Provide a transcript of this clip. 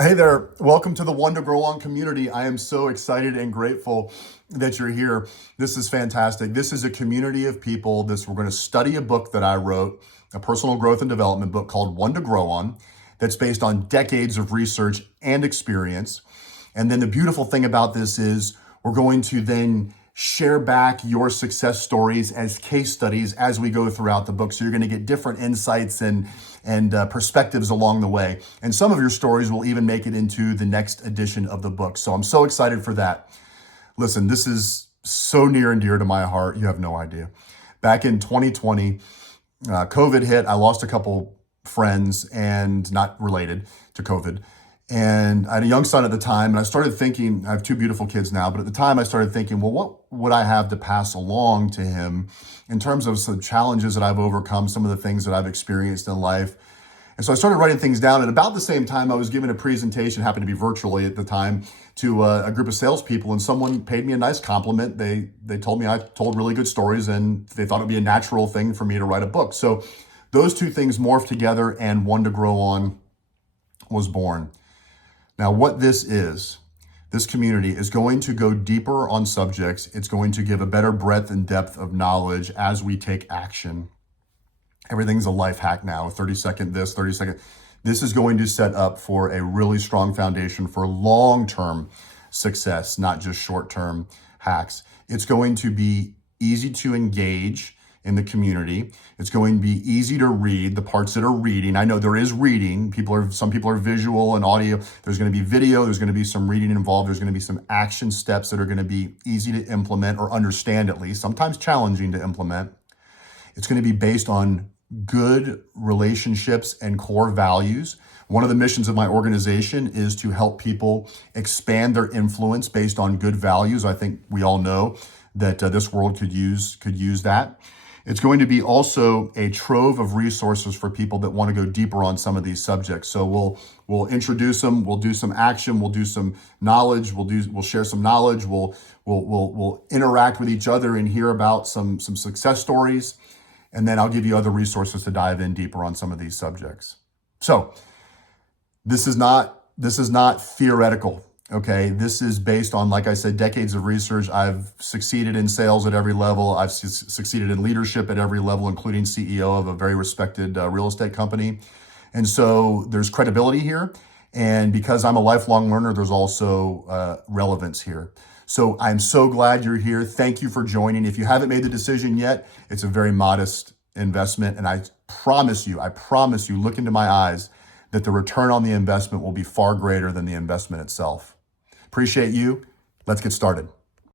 Hey there, welcome to the One to Grow On community. I am so excited and grateful that you're here. This is fantastic. This is a community of people. We're going to study a book that I wrote, a personal growth and development book called One to Grow On, that's based on decades of research and experience. And then the beautiful thing about this is we're going to then share back your success stories as case studies as we go throughout the book. So you're going to get different insights and perspectives along the way. And some of your stories will even make it into the next edition of the book. So I'm so excited for that. Listen, this is so near and dear to my heart. You have no idea. Back in 2020, COVID hit. I lost a couple friends and not related to COVID. And I had a young son at the time, and I started thinking, I have two beautiful kids now, but at the time I started thinking, well, what would I have to pass along to him in terms of some challenges that I've overcome, some of the things that I've experienced in life. And so I started writing things down. And about the same time, I was giving a presentation, happened to be virtually at the time, to a group of salespeople, and someone paid me a nice compliment. They told me I told really good stories, and they thought it'd be a natural thing for me to write a book. So those two things morphed together, and One to Grow On was born. Now, what this community is going to go deeper on subjects. It's going to give a better breadth and depth of knowledge as we take action. Everything's a life hack now, 30-second this, 30-second. This is going to set up for a really strong foundation for long-term success, not just short-term hacks. It's going to be easy to engage in the community. It's going to be easy to read, the parts that are reading. I know there is reading. Some people are visual and audio. There's going to be video. There's going to be some reading involved. There's going to be some action steps that are going to be easy to implement or understand, at least, sometimes challenging to implement. It's going to be based on good relationships and core values. One of the missions of my organization is to help people expand their influence based on good values. I think we all know that this world could use that. It's going to be also a trove of resources for people that want to go deeper on some of these subjects. So we'll introduce them, we'll do some action, we'll do some knowledge, we'll share some knowledge, we'll interact with each other and hear about some success stories. And then I'll give you other resources to dive in deeper on some of these subjects. So this is not theoretical. Okay, this is based on, like I said, decades of research. I've succeeded in sales at every level. I've succeeded in leadership at every level, including CEO of a very respected real estate company. And so there's credibility here. And because I'm a lifelong learner, there's also relevance here. So I'm so glad you're here. Thank you for joining. If you haven't made the decision yet, it's a very modest investment. And I promise you, look into my eyes, that the return on the investment will be far greater than the investment itself. Appreciate you. Let's get started.